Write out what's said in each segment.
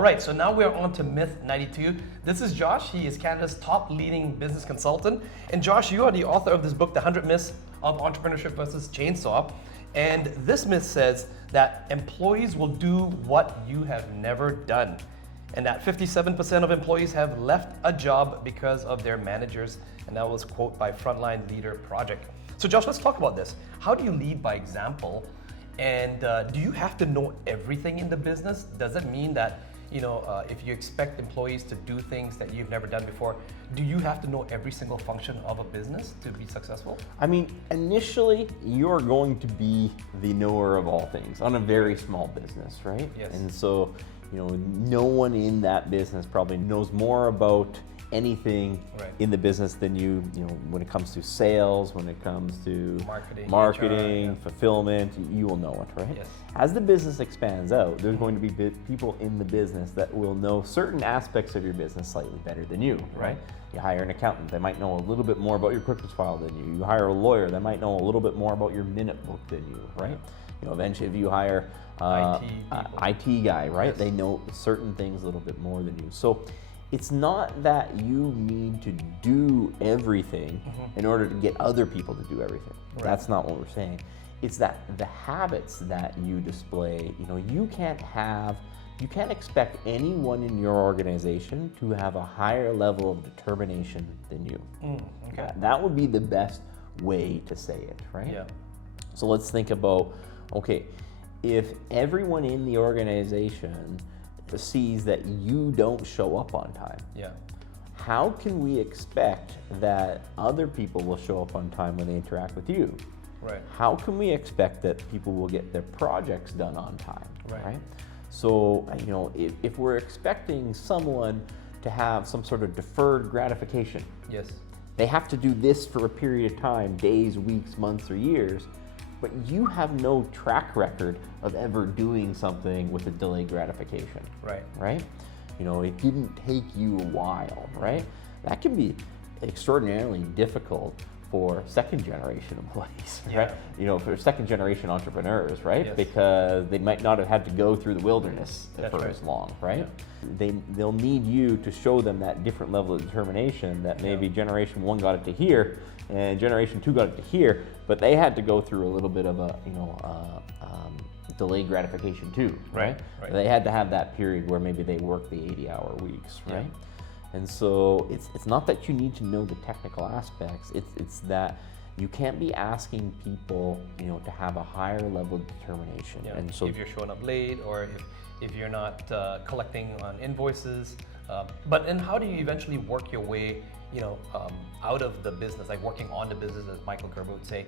All right, so now we're on to myth 92. This is Josh. He is Canada's top leading business consultant. And Josh, you are the author of this book, The 100 Myths of Entrepreneurship versus Chainsaw. And this myth says that employees will do what you have never done. And that 57% of employees have left a job because of their managers. And that was a quote by Frontline Leader Project. So Josh, let's talk about this. How do you lead by example? And do you have to know everything in the business? Does it mean that, if you expect employees to do things that you've never done before, do you have to know every single function of a business to be successful? I mean, initially, you're going to be the knower of all things on a very small business, right? Yes. And so, no one in that business probably knows more about anything in the business than you when it comes to sales, when it comes to marketing, HR, fulfillment, you will know it, right? Yes. As the business expands out, there's going to be people in the business that will know certain aspects of your business slightly better than you, right? You hire an accountant, they might know a little bit more about your QuickBooks file than you. You hire a lawyer, they might know a little bit more about your minute book than you, right? Eventually if you hire IT guy, right? Yes. They know certain things a little bit more than you. So it's not that you need to do everything in order to get other people to do everything. Right. That's not what we're saying. It's that the habits that you display, you can't expect anyone in your organization to have a higher level of determination than you. Okay. That would be the best way to say it, right? Yeah. So let's think about, okay, if everyone in the organization sees that you don't show up on time, how can we expect that other people will show up on time when they interact with you? Right. How can we expect that people will get their projects done on time? Right. So, if we're expecting someone to have some sort of deferred gratification, Yes. they have to do this for a period of time, days, weeks, months, or years, but you have no track record of ever doing something with a delayed gratification. Right? It didn't take you a while, right? That can be extraordinarily difficult for second generation employees, right? For second generation entrepreneurs, right? Yes. Because they might not have had to go through the wilderness That's for right. as long, right? They'll need you to show them that different level of determination that maybe generation one got it to here and generation two got it to here, but they had to go through a little bit of a delayed gratification too, right? They had to have that period where maybe they work the 80-hour weeks, right? And so it's not that you need to know the technical aspects, it's that you can't be asking people, to have a higher level of determination. And so if you're showing up late, or if you're not collecting on invoices, and how do you eventually work your way, out of the business, like working on the business, as Michael Gerber would say,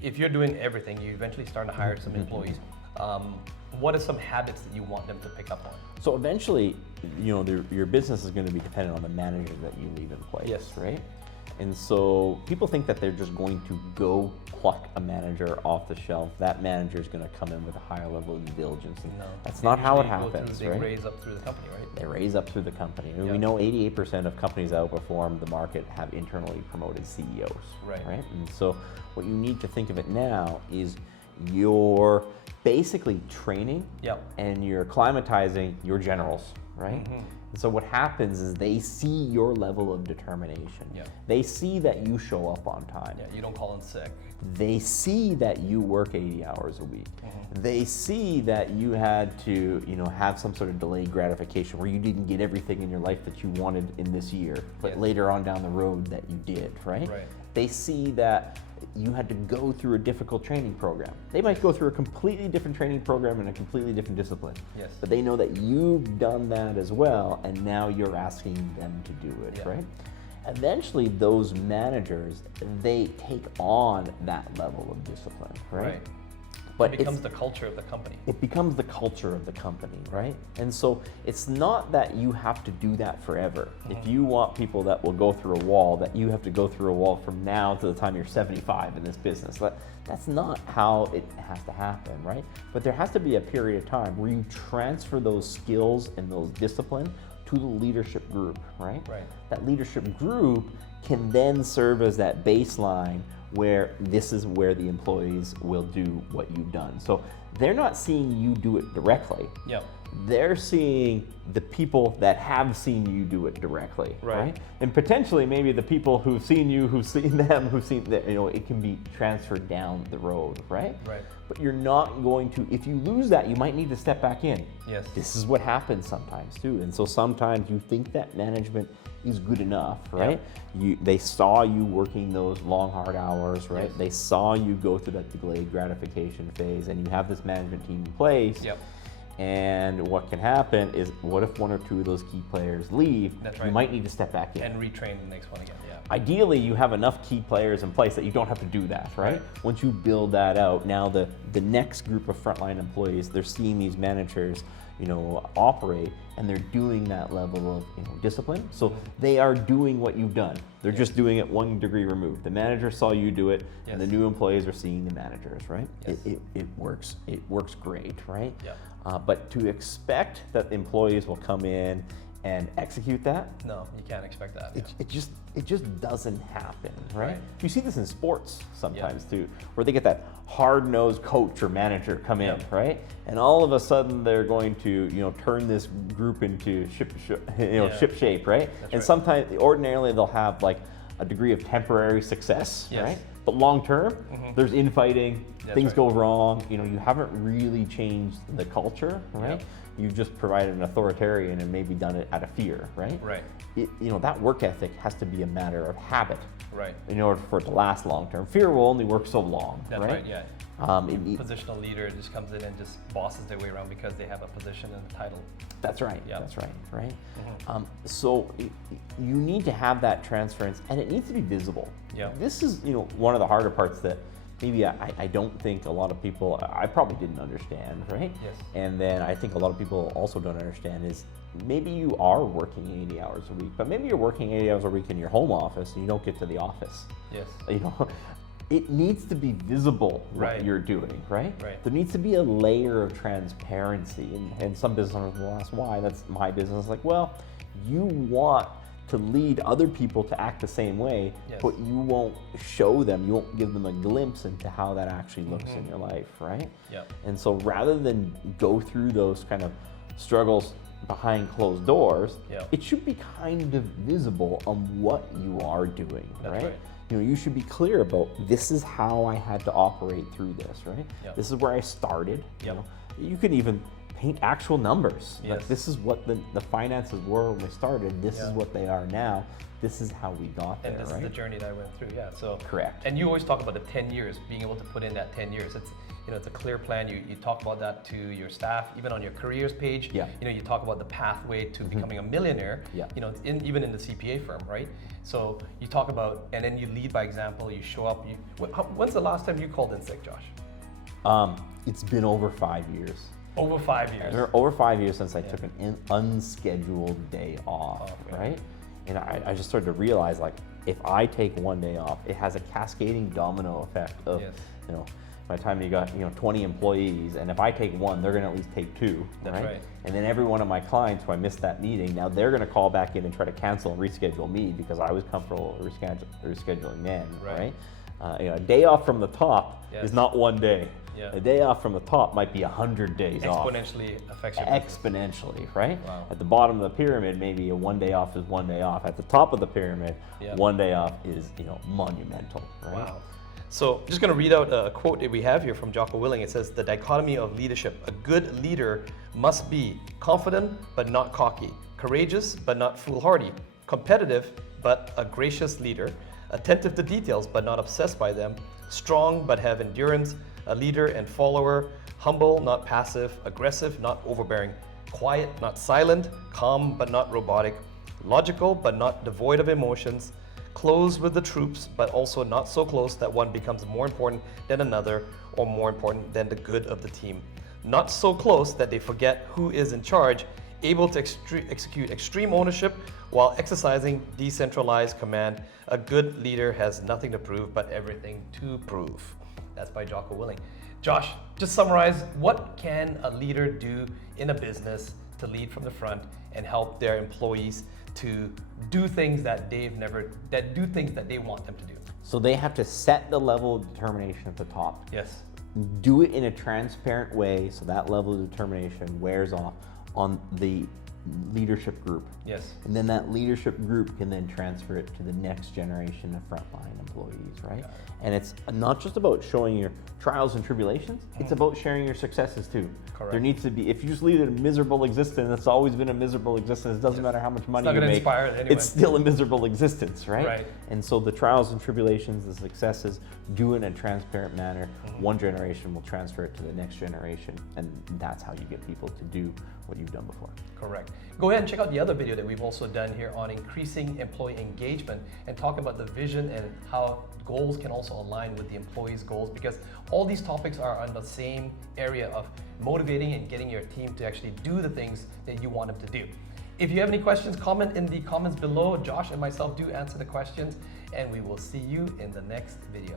if you're doing everything, you eventually start to hire some employees. What are some habits that you want them to pick up on? So eventually, your business is going to be dependent on the manager that you leave in place, right? And so people think that they're just going to go pluck a manager off the shelf. That manager is going to come in with a higher level of due diligence. And that's not how it happens, They raise up through the company, right? They raise up through the company. And we know 88% of companies that outperform the market have internally promoted CEOs, right? And so what you need to think of it now is you're basically training and you're acclimatizing your generals, right? And so what happens is they see your level of determination. They see that you show up on time. You don't call in sick. They see that you work 80 hours a week. They see that you had to, have some sort of delayed gratification where you didn't get everything in your life that you wanted in this year, but later on down the road that you did, right? They see that you had to go through a difficult training program. They might go through a completely different training program in a completely different discipline. But they know that you've done that as well, and now you're asking them to do it, right? Eventually, those managers, they take on that level of discipline, right? But it becomes the culture of the company. It becomes the culture of the company, right? And so it's not that you have to do that forever. If you want people that will go through a wall, that you have to go through a wall from now to the time you're 75 in this business. That's not how it has to happen, right? But there has to be a period of time where you transfer those skills and those discipline to the leadership group, right? That leadership group can then serve as that baseline where this is where the employees will do what you've done. So they're not seeing you do it directly. Yep. They're seeing the people that have seen you do it directly, right? And potentially maybe the people who've seen you, who've seen them, who've seen that, it can be transferred down the road, right? Right. But you're not going to, if you lose that, you might need to step back in. Yes. This is what happens sometimes too. And so sometimes you think that management is good enough, right? They saw you working those long, hard hours, right? Yes. They saw you go through that delayed gratification phase, and you have this management team in place. Yep. And what can happen is, what if one or two of those key players leave? That's right. You might need to step back in. And retrain the next one again, yeah. Ideally, you have enough key players in place that you don't have to do that, right? Once you build that out, now the next group of frontline employees, they're seeing these managers, operate, and they're doing that level of discipline. So they are doing what you've done. They're just doing it 1 degree removed. The manager saw you do it, and the new employees are seeing the managers, right? Yes. It works. It works great, right? Yeah. But to expect that the employees will come in and execute that, No, you can't expect that. it just doesn't happen, right? Right. You see this in sports sometimes too, where they get that hard-nosed coach or manager come in, right? And all of a sudden they're going to turn this group into ship shape, right? That's and right. sometimes ordinarily they'll have like a degree of temporary success, Yes. right? But long term, there's infighting, That's things right. go wrong. You haven't really changed the culture, right? Yep. You've just provided an authoritarian and maybe done it out of fear, right? Right. That work ethic has to be a matter of habit Right. in order for it to last long term. Fear will only work so long, That's right? right, yeah. Positional leader just comes in and just bosses their way around because they have a position and a title. That's right. Yep. That's right. So you need to have that transference, and it needs to be visible. Yeah. This is one of the harder parts that maybe I don't think a lot of people, I probably didn't understand, right? Yes. And then I think a lot of people also don't understand is maybe you are working 80 hours a week, but maybe you're working 80 hours a week in your home office and you don't get to the office. Yes. It needs to be visible what Right. you're doing, right? Right. There needs to be a layer of transparency, and some business owners will ask why. That's my business. Like, well, you want to lead other people to act the same way, Yes. but you won't show them, you won't give them a glimpse into how that actually looks in your life, right? Yep. And so rather than go through those kind of struggles behind closed doors, Yep. it should be kind of visible on what you are doing, That's right? right. You should be clear about, this is how I had to operate through this, right? Yep. This is where I started. Yep. You can even paint actual numbers. Yes. Like, this is what the finances were when we started. This is Yeah. what they are now. This is how we got there, And this right? is the journey that I went through, yeah. So Correct. And you always talk about the 10 years, being able to put in that 10 years. It's a clear plan. You talk about that to your staff, even on your careers page. Yeah. You talk about the pathway to becoming a millionaire. Yeah. Even in the CPA firm, right? So you talk about, and then you lead by example. You show up. When's the last time you called in sick, Josh? It's been over 5 years. Over 5 years. Over 5 years since I took an unscheduled day off, Okay. right? And I just started to realize, like, if I take one day off, it has a cascading domino effect of, Yes. by the time you got 20 employees, and if I take one, they're going to at least take two, That's right. And then every one of my clients who I missed that meeting, now they're going to call back in and try to cancel and reschedule me because I was comfortable rescheduling them, Right. right? A day off from the top Yes. is not one day. Yeah. A day off from the top might be 100 days off. Exponentially affects your business. Exponentially, right? Wow. At the bottom of the pyramid, maybe a one day off is one day off. At the top of the pyramid, Yeah. one day off is monumental, right? Wow. So just going to read out a quote that we have here from Jocko Willing. It says, "The dichotomy of leadership. A good leader must be confident but not cocky, courageous but not foolhardy, competitive but a gracious leader, attentive to details but not obsessed by them, strong but have endurance, a leader and follower, humble not passive, aggressive not overbearing, quiet not silent, calm but not robotic, logical but not devoid of emotions, close with the troops, but also not so close that one becomes more important than another or more important than the good of the team. Not so close that they forget who is in charge, able to execute extreme ownership while exercising decentralized command. A good leader has nothing to prove but everything to prove." That's by Jocko Willing. Josh, just summarize, what can a leader do in a business to lead from the front and help their employees to do things that they want them to do? So they have to set the level of determination at the top. Yes. Do it in a transparent way so that level of determination wears off on the leadership group. Yes. And then that leadership group can then transfer it to the next generation of frontline employees, right? And it's not just about showing your trials and tribulations, it's about sharing your successes too. Correct. There needs to be, if you just lead a miserable existence, it's always been a miserable existence, it doesn't matter how much money you make, inspire it anyway. it's still a miserable existence, right? Right. And so the trials and tribulations, the successes, do it in a transparent manner. One generation will transfer it to the next generation, and that's how you get people to do what you've done before. Correct. Go ahead and check out the other video that we've also done here on increasing employee engagement and talk about the vision and how goals can also align with the employees' goals, because all these topics are on the same area of motivating and getting your team to actually do the things that you want them to do. If you have any questions, comment in the comments below. Josh and myself do answer the questions, and we will see you in the next video.